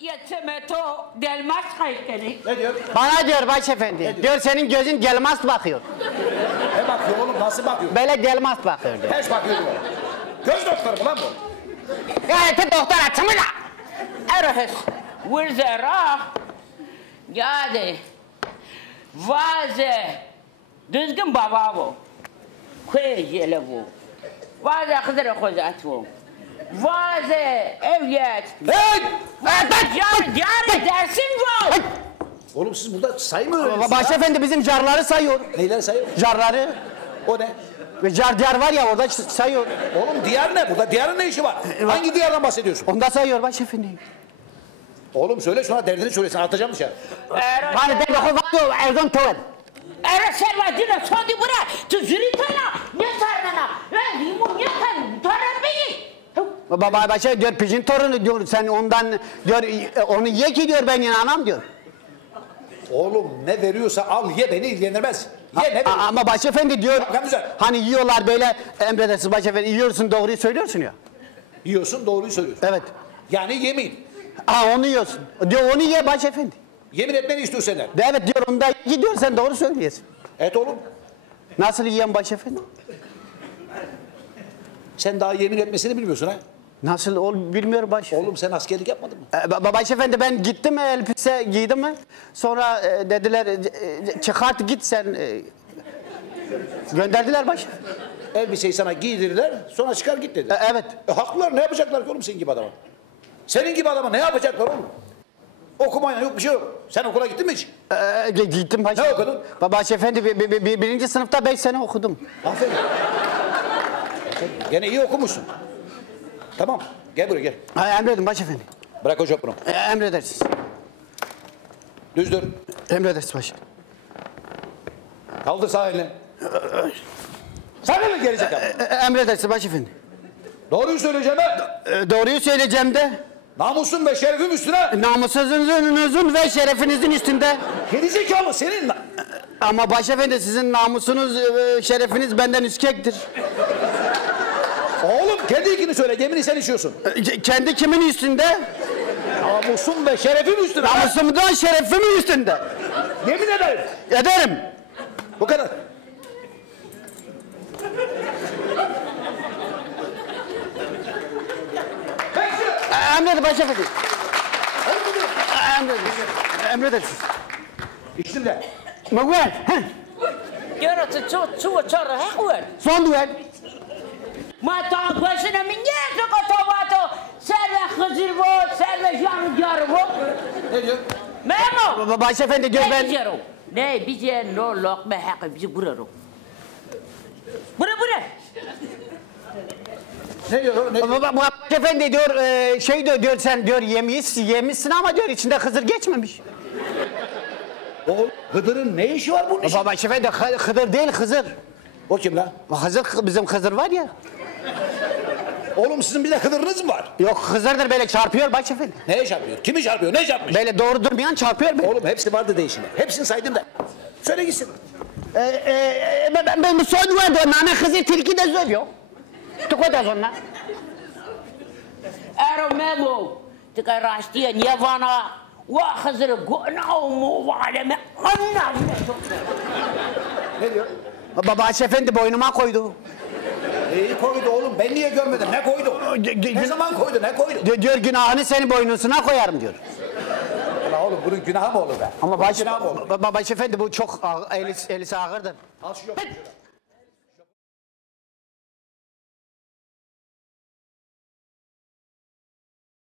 Yetemeto delmez haykeli. Ne diyor? Bana diyor başefendi. Diyor senin gözün gelmez bakıyor. Ne bakıyor oğlum? Nasıl bakıyor? Böyle gelmez bakıyor diyor. Ters bakıyor diyor. Göz doktoru mu lan bu? Gayet doktor açımıyla. Erhes. Vırzera. Geldi. Vaze. Düzgün baba bu. Kuyecele bu. Vaze kızları kozat bu. Vaze evlet. Hey! Yarı dersin bu. Oğlum siz burada sayı mı öğreniyorsunuz? Başefendi bizim carları sayıyor. Neyler sayıyor? Carları. O ne? Car var ya orada sayıyor. Oğlum diyar ne? Burada diyarın ne işi var? Hangi diyardan bahsediyorsun? Onda sayıyor başefendi. Oğlum söyle sonra derdini söylesin. Atacağım dışarı. Hani ben de kovaklı Erdoğan Toven. Era servadina só de bura. Tu juritana. Ne sarnana. Ne limu ne tan. Taran beni. Baba başa diyor pijin torunu diyor sen ondan diyor onu ye ki diyor ben inanam diyor. Oğlum ne veriyorsa al ye beni ilgilendirmez. Ye ne veriyorsun? Ama başefendi diyor Bakın güzel. hani yiyorlar böyle emredersin başefendi yiyorsun doğruyu söylüyorsun ya. Yiyorsun doğruyu söylüyorsun. Evet. Yani yemin. Onu yiyorsun. Diyor onu ye başefendi. Yemin etmeni istiyor senden. Evet diyor onda ye diyor sen doğru söylüyorsun. Et oğlum. Nasıl yiyen başefendi? Sen daha yemin etmesini bilmiyorsun ha. Nasıl bilmiyorum başefendi. Oğlum sen askerlik yapmadın mı? Başefendi ben gittim elbise giydim mi? Sonra dediler çıkart git sen. Gönderdiler başefendi. Elbiseyi sana giydirirler sonra çıkar git dedi. Evet. Haklılar ne yapacaklar ki oğlum senin gibi adama? Senin gibi adama ne yapacaklar oğlum? Okumayla yok bir şey yok. Sen okula gittin mi hiç? Gittim başefendi. Ne okudun? Başefendi birinci sınıfta 5 sene okudum. Aferin. Gene iyi okumuşsun. Tamam. Gel buraya gel. Emredin başefendi. Bırak o bunu. Emredersiniz. Düz dur. Emredersiniz başefendi. Kaldır sağ elini. Sen de mi gerizekalı? Emredersiniz başefendi. Doğruyu söyleyeceğim ha. Doğruyu söyleyeceğim de Namusun ve şerefim üstüne. namusunuzun ve şerefinizin üstünde. Gerizekalı senin. Ama başefendi sizin namusunuz şerefiniz benden üskektir. Oğlum kendi ikini söyle. Gemini sen içiyorsun. Kendi kimin üstünde? Namusun ve şerefim üstüne. Namusumdan şerefimin üstünde. Yemin ederim. Ederim. Bu kadar. Emredin başefendi. Emredersiniz. İçtim de. Muguen. Göre tu çara hekwer. Son duel. Ma ta başına min yerse katabato. Serve hızır bu, serve janı yarı bu. Ne diyor? Memo. Başefendi diyor ben. Ne bize no lokma hakkı bizi buraro. Bura. Ne diyor o? Ne diyor? Başefendi diyor şey diyor sen diyor yemişsin ama diyor içinde Hızır geçmemiş. Oğlum Hıdır'ın ne işi var bunun işi? Başefendi Hıdır değil Hızır. O kim lan? Hızır bizim Hızır var ya. Oğlum sizin bir de Hıdır'ınız mı var? Yok Hızır'dır böyle çarpıyor başefendi. Neye çarpıyor? Kimi çarpıyor? Ne çarpmış? Böyle doğru durmayan çarpıyor beni. Oğlum hepsi vardı değişimi. Hepsini saydım da. Söyle gitsin. Ben bu soydu var diyor. Nane Hızır tilki de söylüyor. Tık o da sonra. Ero memo. Tika raştiye niyevana. Wa hızır gona mu valeme. Anna. Ne diyor? Başefendi boynuma koydu. İyi koydu oğlum. Ben niye görmedim? Ne koydu? Ne zaman koydu? Ne koydu? Diyor günahını senin boynuzuna koyarım diyor. Ulan oğlum bunun günahı mı olur be? Ama Bunun günahı mı olur? başefendi bu çok elisi ağırdır. Al şu yok.